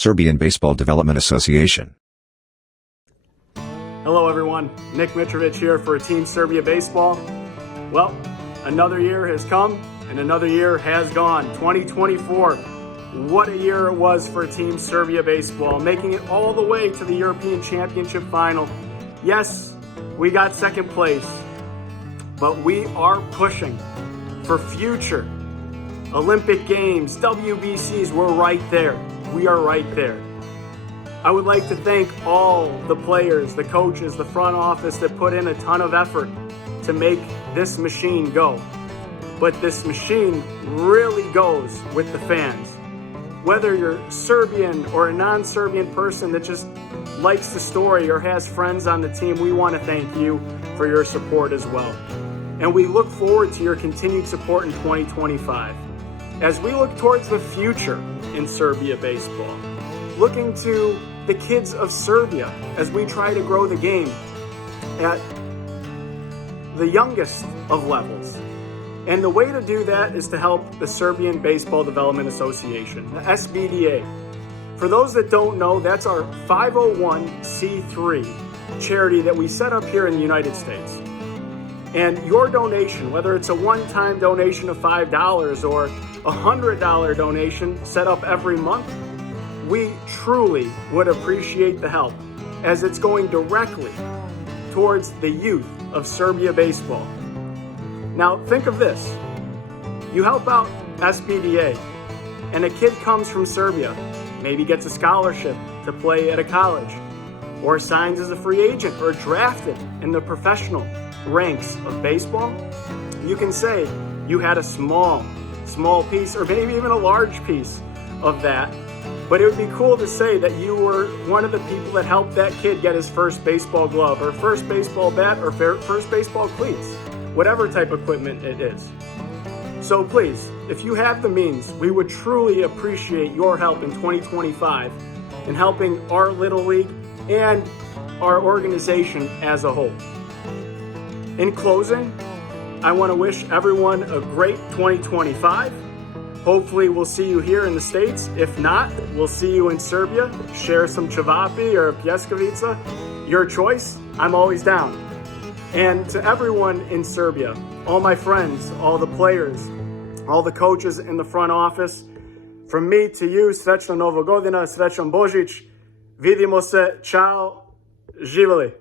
Serbian Baseball Development Association. Hello everyone, Nick Mitrovich here for Team Serbia Baseball. Well, another year has come and another year has gone. 2024, what a year it was for Team Serbia Baseball, making it all the way to the European Championship Final. Yes, we got second place, but we are pushing for future Olympic Games, WBCs. We're right there. We are right there. I would like to thank all the players, the coaches, the front office that put in a ton of effort to make this machine go. But this machine really goes with the fans. Whether you're Serbian or a non-Serbian person that just likes the story or has friends on the team, we want to thank you for your support as well. And we look forward to your continued support in 2025. As we look towards the future in Serbia baseball, looking to the kids of Serbia as we try to grow the game at the youngest of levels. And the way to do that is to help the Serbian Baseball Development Association, the SBDA. For those that don't know, that's our 501c3 charity that we set up here in the United States. And your donation, whether it's a one-time donation of $5 or a $100 donation set up every month, we truly would appreciate the help, as it's going directly towards the youth of Serbia baseball. Now think of this, you help out SBDA and a kid comes from Serbia, maybe gets a scholarship to play at a college, or signs as a free agent or drafted in the professional ranks of baseball. You can say you had a small piece or maybe even a large piece of that. But it would be cool to say that you were one of the people that helped that kid get his first baseball glove or first baseball bat or first baseball cleats, whatever type of equipment it is. So please, if you have the means, we would truly appreciate your help in 2025 in helping our Little League and our organization as a whole. In closing, I want to wish everyone a great 2025. Hopefully we'll see you here in the States. If not, we'll see you in Serbia. Share some cevapi or pljeskavica. Your choice, I'm always down. And to everyone in Serbia, all my friends, all the players, all the coaches in the front office, from me to you, srećna Nova Godina, srećan Božić. Vidimo se, čao, živeli.